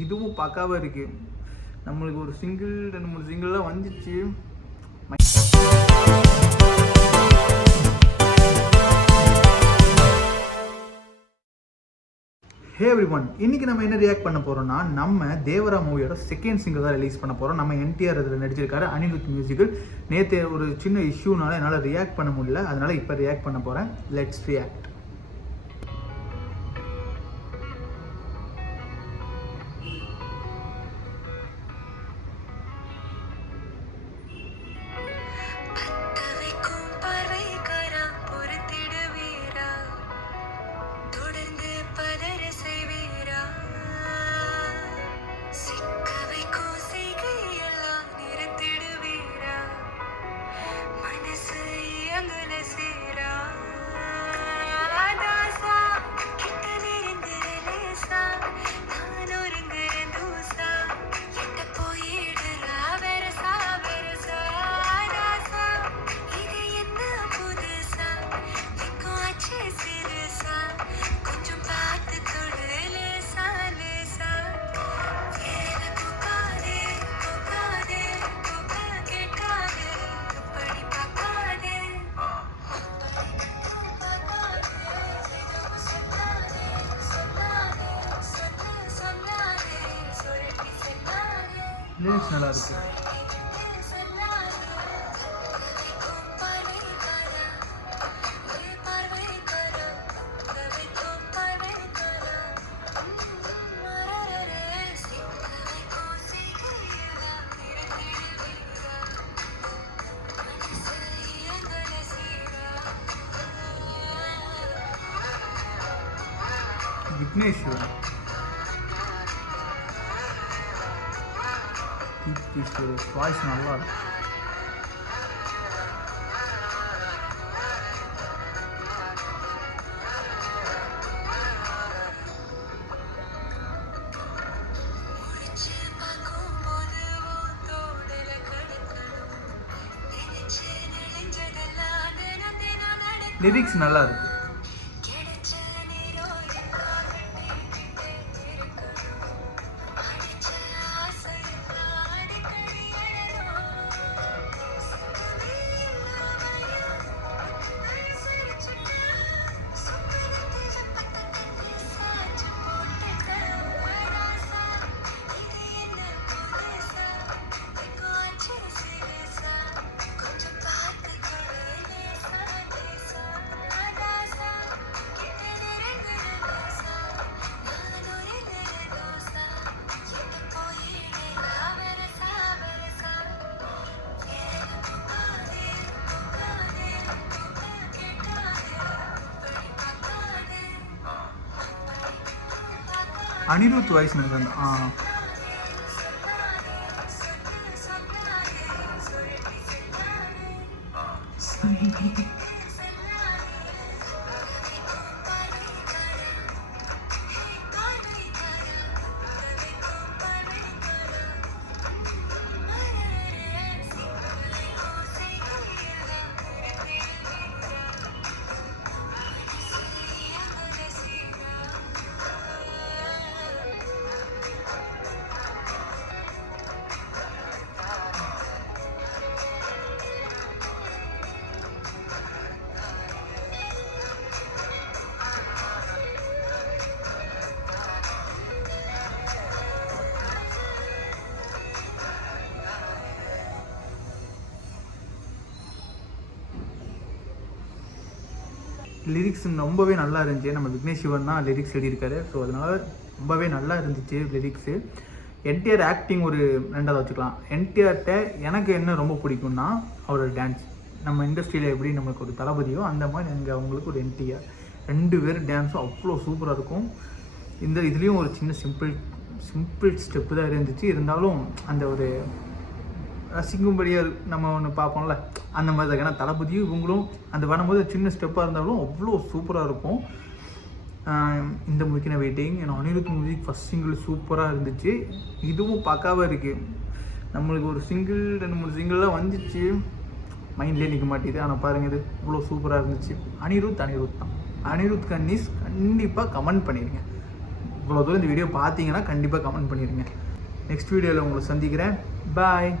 இதுவும் பக்காவாக இருக்குது. நம்மளுக்கு ஒரு சிங்கிள் 2-3 சிங்கிள்லாம் வந்துச்சு. ஹே எவ்ரிவன், இன்றைக்கி நம்ம என்ன ரியாக்ட் பண்ண போகிறோம்னா, நம்ம தேவரா மூவியோட செகண்ட் சிங்கிள் தான் ரிலீஸ் பண்ண போகிறோம். நம்ம என்டிஆர் இதில் நடிச்சிருக்காரு, அனிருத் மியூசிக்கல். நேற்று ஒரு சின்ன இஷ்யூனால என்னால் ரியாக்ட் பண்ண முடியல, அதனால் இப்போ ரியாக்ட் பண்ண போகிறேன். Let's react. லிரிக்ஸ் நல்லா இருக்கு. விக்னேஷ் வாய்ஸ் நல்லா இருக்கு. லிரிக்ஸ் நல்லா இருக்கு. அனிருத் வாய்ஸ் நினைக்கிறேன். லிரிக்ஸ் ரொம்பவே நல்லா இருந்துச்சு. நம்ம விக்னேஷ் சிவன் தான் லிரிக்ஸ் எழுதியிருக்காரு. ஸோ அதனால் ரொம்பவே நல்லா இருந்துச்சு லிரிக்ஸு. என்டிஆர் ஆக்டிங் ஒரு ரெண்டாவது வச்சுக்கலாம். என்டிஆர்கிட்ட எனக்கு என்ன ரொம்ப பிடிக்கும்னா அவரோட டான்ஸ். நம்ம இண்டஸ்ட்ரியில் எப்படி நம்மளுக்கு ஒரு தளபதியோ அந்த மாதிரி அங்கே அவங்களுக்கு ஒரு என்டிஆர் 2 பேர் டான்ஸும் அவ்வளோ சூப்பராக இருக்கும். இதுலேயும் ஒரு சின்ன சிம்பிள் ஸ்டெப்பு தான் இருந்துச்சு. இருந்தாலும் அந்த ஒரு ரசிக்கும்படியாக நம்ம ஒன்று பார்ப்போம்ல, அந்த மாதிரி தான். ஏன்னா தளபதியும் இவங்களும் அந்த பண்ணும்போது சின்ன ஸ்டெப்பாக இருந்தாலும் அவ்வளோ சூப்பராக இருக்கும். இந்த மூவிக்கு நான் வெயிட்டிங். ஏன்னா அனிருத் மியூசிக் ஃபஸ்ட் சிங்கிள் சூப்பராக இருந்துச்சு. இதுவும் பக்காவாக இருக்குது. நம்மளுக்கு ஒரு சிங்கிள் 2-3 சிங்கிள்லாம் வந்துச்சு, மைண்ட்லேயே நிற்க மாட்டேது. ஆனால் பாருங்கள், இது இவ்வளோ சூப்பராக இருந்துச்சு. அனிருத் தான். அனிருத் கன்னிஸ் கண்டிப்பாக கமெண்ட் பண்ணிடுங்க. இவ்வளோ தூரம் இந்த வீடியோ பார்த்தீங்கன்னா கண்டிப்பாக கமெண்ட் பண்ணிடுங்க. நெக்ஸ்ட் வீடியோவில் உங்களை சந்திக்கிறேன். பாய்.